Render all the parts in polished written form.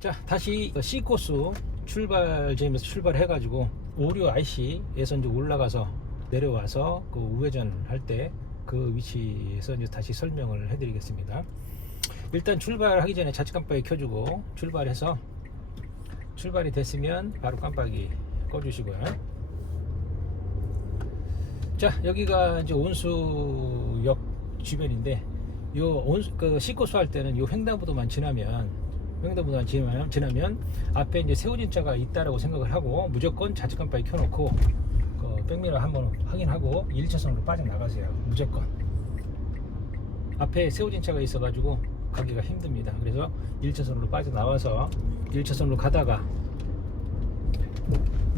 자, 다시 C코스 출발점에서 출발해 가지고 오류 IC에서 이제 올라가서 내려와서 그 우회전 할 때 그 위치에서 이제 다시 설명을 해 드리겠습니다. 일단 출발하기 전에 좌측 깜빡이 켜주고 출발해서 출발이 됐으면 바로 깜빡이 꺼주시고요. 자, 여기가 이제 온수역 주변인데 요 온수 그 C코스 할 때는 요 횡단보도만 지나면 앞에 이제 세우진차가 있다라고 생각을 하고 무조건 좌측 깜빡이 켜놓고 그 백미러 한번 확인하고 1차선으로 빠져나가세요. 무조건 앞에 세우진차가 있어가지고 가기가 힘듭니다. 그래서 1차선으로 빠져나와서 1차선으로 가다가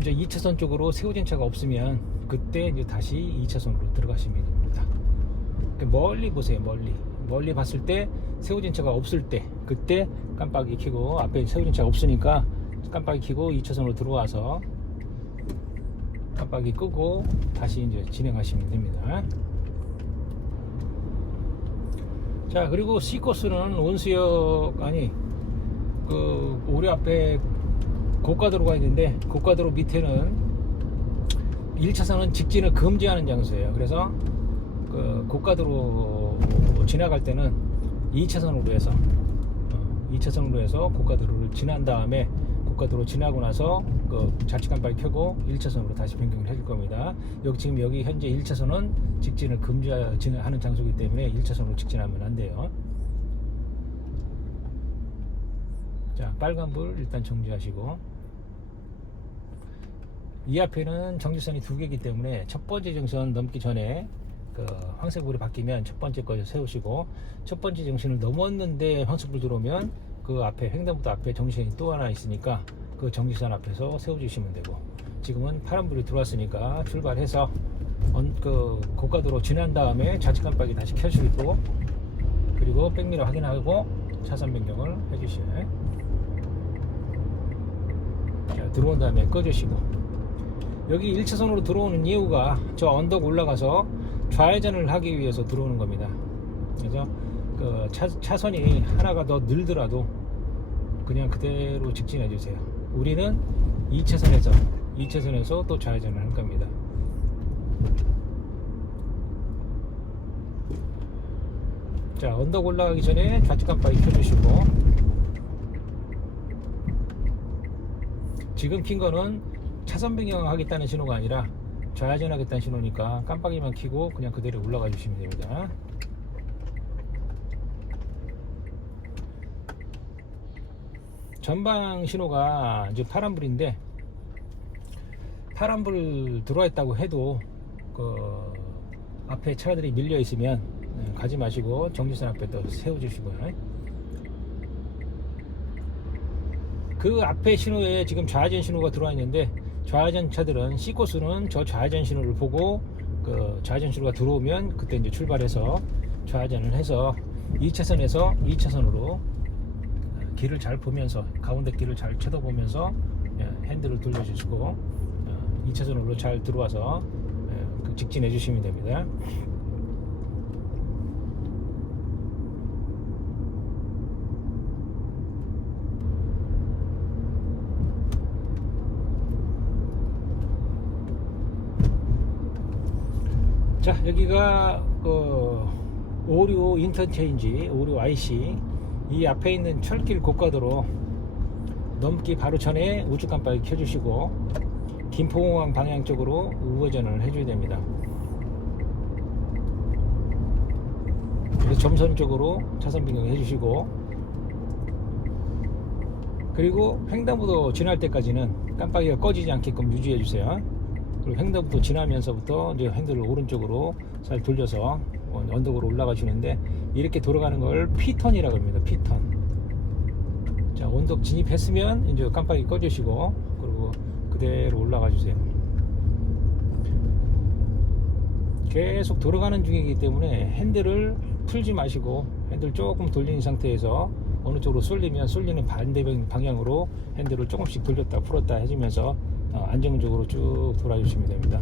이제 2차선 쪽으로 세우진차가 없으면 그때 이제 다시 2차선으로 들어가시면 됩니다. 멀리 보세요. 멀리 봤을 때 세우진차가 없을 때 그때 깜빡이 켜고, 앞에 세우진차가 없으니까 깜빡이 켜고 2차선으로 들어와서 깜빡이 끄고 다시 이제 진행하시면 됩니다. 자, 그리고 C코스는 온수역 그 오류 앞에 고가도로가 있는데 고가도로 밑에는 1차선은 직진을 금지하는 장소예요. 그래서 그 고가도로 지나갈 때는 2차선으로 해서 고가도로를 지난 다음에 고가도로 지나고 나서 그 좌측 깜빡이 켜고 1차선으로 다시 변경을 해줄 겁니다. 여기 현재 1차선은 직진을 금지하는 장소이기 때문에 1차선으로 직진하면 안 돼요. 자, 빨간불 일단 정지하시고, 이 앞에는 정지선이 2개이기 때문에 첫 번째 정선 넘기 전에 그 황색불이 바뀌면 첫 번째 거 세우시고, 첫 번째 정신을 넘었는데 황색불 들어오면 그 앞에 횡단보도 앞에 정지선이 또 하나 있으니까 그 정지선 앞에서 세워주시면 되고, 지금은 파란불이 들어왔으니까 출발해서 그 고가도로 지난 다음에 좌측 깜빡이 다시 켜주시고, 그리고 백미러 확인하고 차선 변경을 해주시네. 자, 들어온 다음에 꺼주시고, 여기 1차선으로 들어오는 이유가 저 언덕 올라가서 좌회전을 하기 위해서 들어오는 겁니다. 그래서 그 차선이 하나가 더 늘더라도 그냥 그대로 직진해 주세요. 우리는 2차선에서 또 좌회전을 할 겁니다. 자, 언덕 올라가기 전에 좌측 깜빡이 켜주시고, 지금 킨 거는 차선 변경하겠다는 신호가 아니라 좌회전하겠다는 신호니까 깜빡이만 켜고 그냥 그대로 올라가 주시면 됩니다. 전방 신호가 이제 파란불인데, 파란불 들어와 있다고 해도 그 앞에 차들이 밀려 있으면 가지 마시고 정지선 앞에 또 세워주시고요. 그 앞에 신호에 지금 좌회전 신호가 들어와 있는데, 좌회전 차들은 C코스는 저 좌회전 신호를 보고 그 좌회전 신호가 들어오면 그때 이제 출발해서 좌회전을 해서 2차선에서 2차선으로 길을 잘 보면서, 가운데 길을 잘 쳐다보면서 핸들을 돌려주시고 2차선으로 잘 들어와서 직진해 주시면 됩니다. 자, 여기가 오류 인터체인지, 오류 IC, 이 앞에 있는 철길 고가도로 넘기 바로 전에 우측 깜빡이 켜주시고 김포공항 방향 쪽으로 우회전을 해줘야 됩니다. 그래서 점선 쪽으로 차선 변경 해주시고, 그리고 횡단보도 지날 때까지는 깜빡이가 꺼지지 않게끔 유지해 주세요. 그리고 횡단보도 지나면서부터 이제 핸들을 오른쪽으로 잘 돌려서 언덕으로 올라가 주는데, 이렇게 돌아가는 걸 P턴이라고 합니다. P턴. 자, 언덕 진입했으면 이제 깜빡이 꺼주시고, 그리고 그대로 올라가 주세요. 계속 돌아가는 중이기 때문에 핸들을 풀지 마시고 핸들 조금 돌리는 상태에서 어느 쪽으로 쏠리면 쏠리는 반대 방향으로 핸들을 조금씩 돌렸다 풀었다 해주면서 안정적으로 쭉 돌아주시면 됩니다.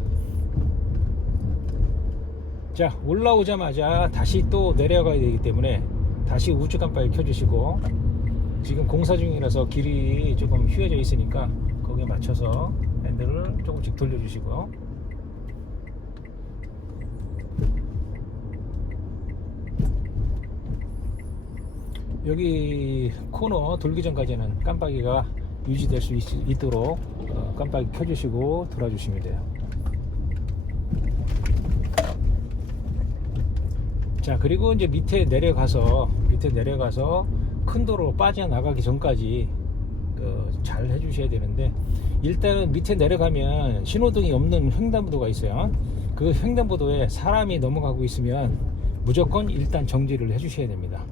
자, 올라오자마자 다시 또 내려가야 되기 때문에 다시 우측 깜빡이 켜주시고 지금 공사 중이라서 길이 조금 휘어져 있으니까 거기에 맞춰서 핸들을 조금씩 돌려주시고요. 여기 코너 돌기 전까지는 깜빡이가 유지될 수 있도록 깜빡이 켜주시고 돌아주시면 돼요. 자, 그리고 이제 밑에 내려가서 큰 도로 빠져나가기 전까지 잘 해주셔야 되는데, 일단은 밑에 내려가면 신호등이 없는 횡단보도가 있어요. 그 횡단보도에 사람이 넘어가고 있으면 무조건 일단 정지를 해주셔야 됩니다.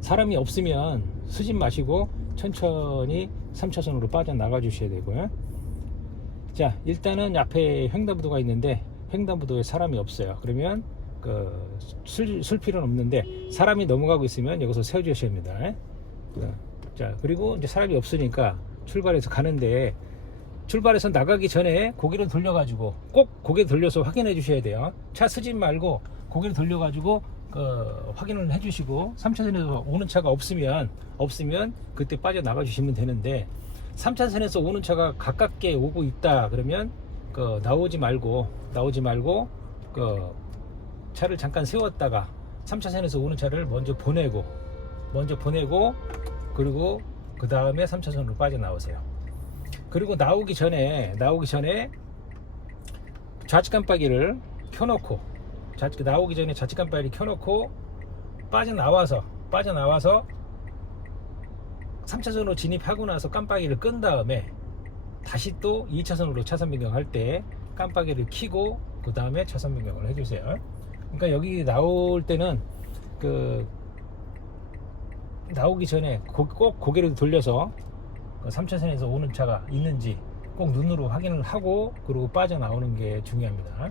사람이 없으면 쓰지 마시고 천천히 3차선으로 빠져나가 주셔야 되고요. 자, 일단은 앞에 횡단보도가 있는데 횡단보도에 사람이 없어요. 그러면 쓸 필요는 없는데, 사람이 넘어가고 있으면 여기서 세워 주셔야 합니다. 자, 그리고 이제 사람이 없으니까 출발해서 가는데, 출발해서 나가기 전에 고개를 돌려가지고 꼭 고개 돌려서 확인해 주셔야 돼요. 차 쓰지 말고 고개를 돌려가지고 확인을 해주시고, 3차선에서 오는 차가 없으면 그때 빠져나가 주시면 되는데, 3차선에서 오는 차가 가깝게 오고 있다 그러면 나오지 말고 차를 잠깐 세웠다가 3차선에서 오는 차를 먼저 보내고 그리고 그 다음에 3차선으로 빠져나오세요. 그리고 나오기 전에 좌측 깜빡이를 켜놓고, 나오기 전에 좌측 깜빡이를 켜놓고 빠져나와서 3차선으로 진입하고 나서 깜빡이를 끈 다음에 다시 또 2차선으로 차선 변경할 때 깜빡이를 켜고 그 다음에 차선 변경을 해주세요. 그러니까 여기 나올 때는 나오기 전에 꼭 고개를 돌려서 3차선에서 오는 차가 있는지 꼭 눈으로 확인을 하고 그리고 빠져나오는 게 중요합니다.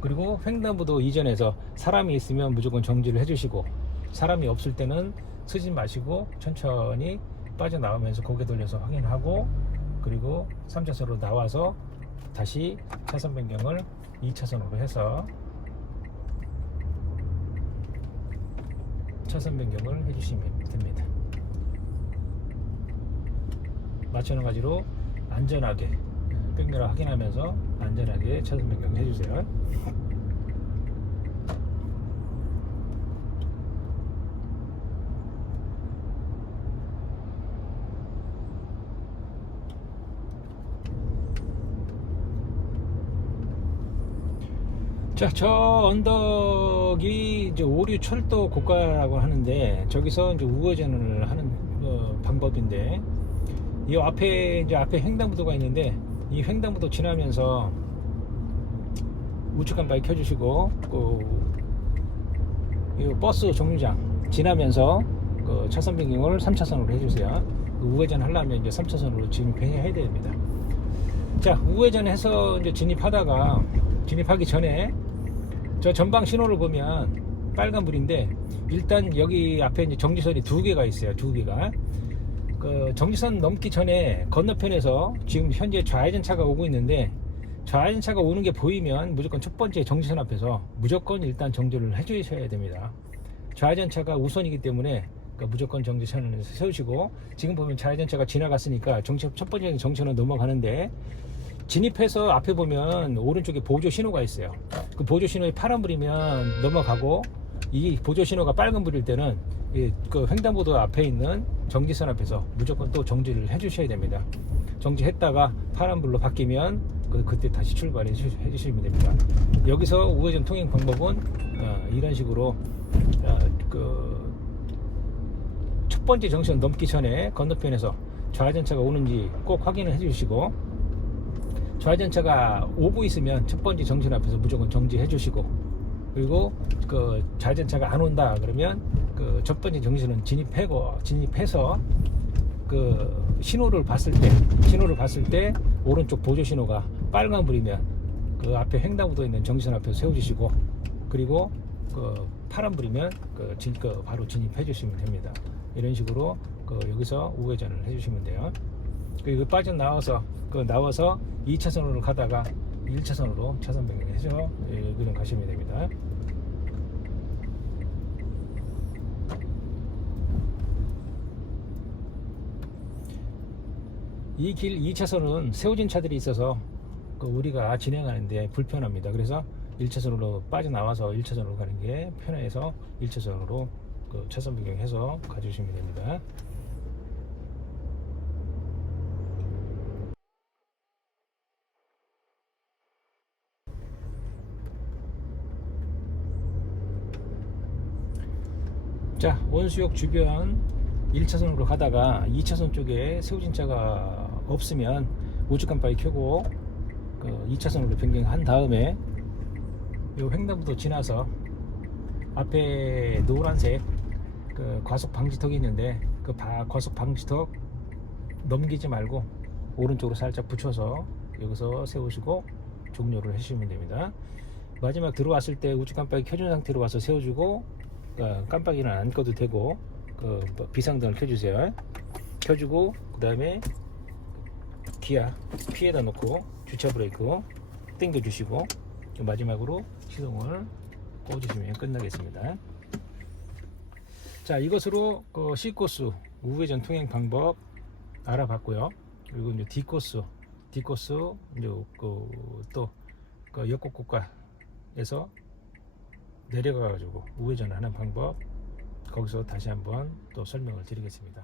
그리고 횡단보도 이전에서 사람이 있으면 무조건 정지를 해주시고, 사람이 없을 때는 쓰지 마시고 천천히 빠져나오면서 고개 돌려서 확인하고, 그리고 3차선으로 나와서 다시 차선 변경을 2차선으로 해서 차선 변경을 해주시면 됩니다. 마찬가지로 안전하게 백미러 확인하면서 안전하게 차선 변경 해주세요. 자, 저 언덕이 이제 오류 철도 고가라고 하는데, 저기서 이제 우회전을 하는 방법인데, 이 앞에 횡단보도가 있는데, 이 횡단보도 지나면서 우측 깜빡이 켜주시고, 이 버스 정류장 지나면서 차선 변경을 3차선으로 해주세요. 우회전 하려면 이제 3차선으로 진입해야 됩니다. 자, 우회전해서 이제 진입하기 전에 저 전방 신호를 보면 빨간불인데, 일단 여기 앞에 이제 정지선이 2개가 있어요. 2개가. 정지선 넘기 전에 건너편에서 지금 현재 좌회전 차가 오고 있는데, 좌회전 차가 오는 게 보이면 무조건 첫 번째 정지선 앞에서 무조건 일단 정지를 해 주셔야 됩니다. 좌회전 차가 우선이기 때문에 무조건 정지선을 세우시고, 지금 보면 좌회전 차가 지나갔으니까 첫 번째 정지선은 넘어가는데, 진입해서 앞에 보면 오른쪽에 보조 신호가 있어요. 그 보조 신호에 파란불이면 넘어가고, 이 보조 신호가 빨간불일 때는 그 횡단보도 앞에 있는 정지선 앞에서 무조건 또 정지를 해주셔야 됩니다. 정지했다가 파란불로 바뀌면 그때 다시 출발해 주시면 됩니다. 여기서 우회전 통행 방법은 이런 식으로 첫 번째 정지선 넘기 전에 건너편에서 좌회전차가 오는지 꼭 확인을 해주시고, 좌회전차가 오고 있으면 첫 번째 정지선 앞에서 무조건 정지해 주시고, 그리고 좌회전차가 안 온다 그러면 첫 번째 정지선은 진입해서 신호를 봤을 때 오른쪽 보조 신호가 빨간불이면 앞에 횡단보도에 있는 정지선 앞에서 세워주시고, 그리고 파란불이면 바로 진입해 주시면 됩니다. 이런 식으로 여기서 우회전을 해 주시면 돼요. 그리고 빠져나와서 나와서 2차선으로 가다가 1차선으로 차선 변경해서 그냥 가시면 됩니다. 이 길 2차선은 세워진 차들이 있어서 우리가 진행하는데 불편합니다. 그래서 1차선으로 빠져나와서 1차선으로 가는 게 편해서 1차선으로 차선 변경해서 가주시면 됩니다. 자, 원수역 주변 1차선으로 가다가 2차선 쪽에 세워진 차가 없으면 우측 깜빡이 켜고 2차선으로 변경한 다음에 요 횡단보도 지나서 앞에 노란색 과속 방지턱이 있는데 과속 방지턱 넘기지 말고 오른쪽으로 살짝 붙여서 여기서 세우시고 종료를 해주시면 됩니다. 마지막 들어왔을 때 우측 깜빡이 켜준 상태로 와서 세워주고 깜빡이는 안 꺼도 되고 비상등을 켜주세요. 켜주고 그 다음에 기아 P에다 놓고 주차 브레이크 당겨 주시고 마지막으로 시동을 꺼주시면 끝나겠습니다. 자, 이것으로 C코스 우회전 통행 방법 알아봤고요. 그리고 이제 D코스 이제 또 역곡고가에서 내려가 가지고 우회전을 하는 방법 거기서 다시 한번 또 설명을 드리겠습니다.